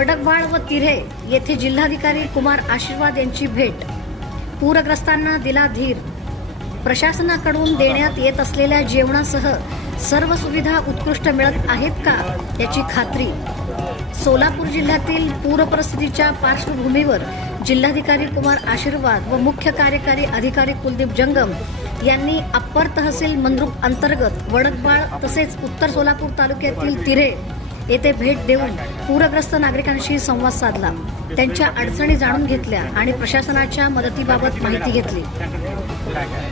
वडकबाळ व तिऱ्हे येथे जिल्हाधिकारी कुमार आशीर्वाद यांची भेट. पूरग्रस्तांना दिला धीर. प्रशासनाकडून देण्यात येत असलेल्या जेवणासह सर्व सुविधा उत्कृष्ट मिळत आहेत का याची खात्री. सोलापूर जिल्ह्यातील पूरपरिस्थितीच्या पार्श्वभूमीवर जिल्हाधिकारी कुमार आशीर्वाद व मुख्य कार्यकारी अधिकारी कुलदीप जंगम यांनी अप्पर तहसील मंद्रुप अंतर्गत वडकबाळ तसेच उत्तर सोलापूर तालुक्यातील तिरे येथे भेट देऊन पूरग्रस्त नागरिकांशी संवाद साधला. त्यांच्या अडचणी जाणून घेतल्या आणि प्रशासनाच्या मदतीबाबत माहिती घेतली.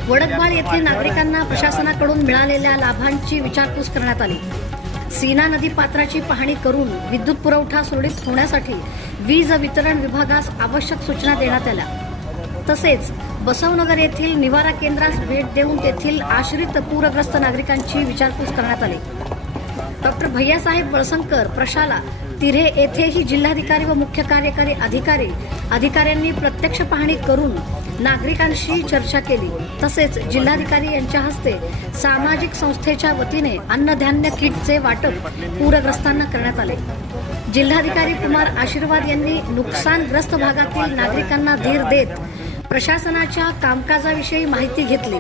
वडकबाळ येथे नागरिकांना प्रशासनाकडून मिळालेल्या लाभांची विचारपूस करण्यात आली. सीना नदी पात्राची पाहणी करून विद्युत पुरवठा सुरळीत होण्यासाठी वीज वितरण विभागास आवश्यक सूचना देण्यात आल्या. तसेच बसवनगर येथील निवारा केंद्रास भेट देऊन तेथील आश्रित पूरग्रस्त नागरिकांची विचारपूस करण्यात आली. डॉक्टर भैयासाहेब वळसंकर प्रशाला तिरे येथेही जिल्हाधिकारी व मुख्य कार्यकारी अधिकारी अधिकाऱ्यांनी प्रत्यक्ष पाहणी करून नागरिकांशी चर्चा केली. तसेच जिल्हाधिकारी यांच्या हस्ते सामाजिक संस्थेच्या वतीने अन्नधान्य किटचे वाटप पूरग्रस्तांना करण्यात आले. जिल्हाधिकारी कुमार आशीर्वाद यांनी नुकसानग्रस्त भागातील नागरिकांना धीर देत प्रशासनाच्या कामकाजाविषयी माहिती घेतली.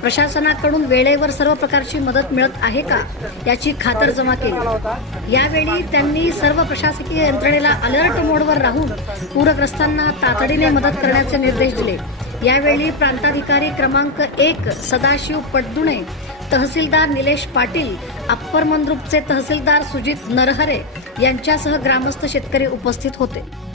प्रशासनाकडून वेळेवर सर्व प्रकारची मदत मिळत आहे का? याची खातरजमा केली. यावेळी त्यांनी सर्व प्रशासकीय यंत्रणेला अलर्ट मोडवर राहून पूरग्रस्तांना तातडीने मदत करण्याचे निर्देश दिले. यावेळी प्रांताधिकारी क्रमांक एक सदाशिव पटदुणे तहसीलदार निलेश पाटील अप्पर मंद्रुपचे तहसीलदार सुजित नरहरे यांच्यासह ग्रामस्थ शेतकरी उपस्थित होते.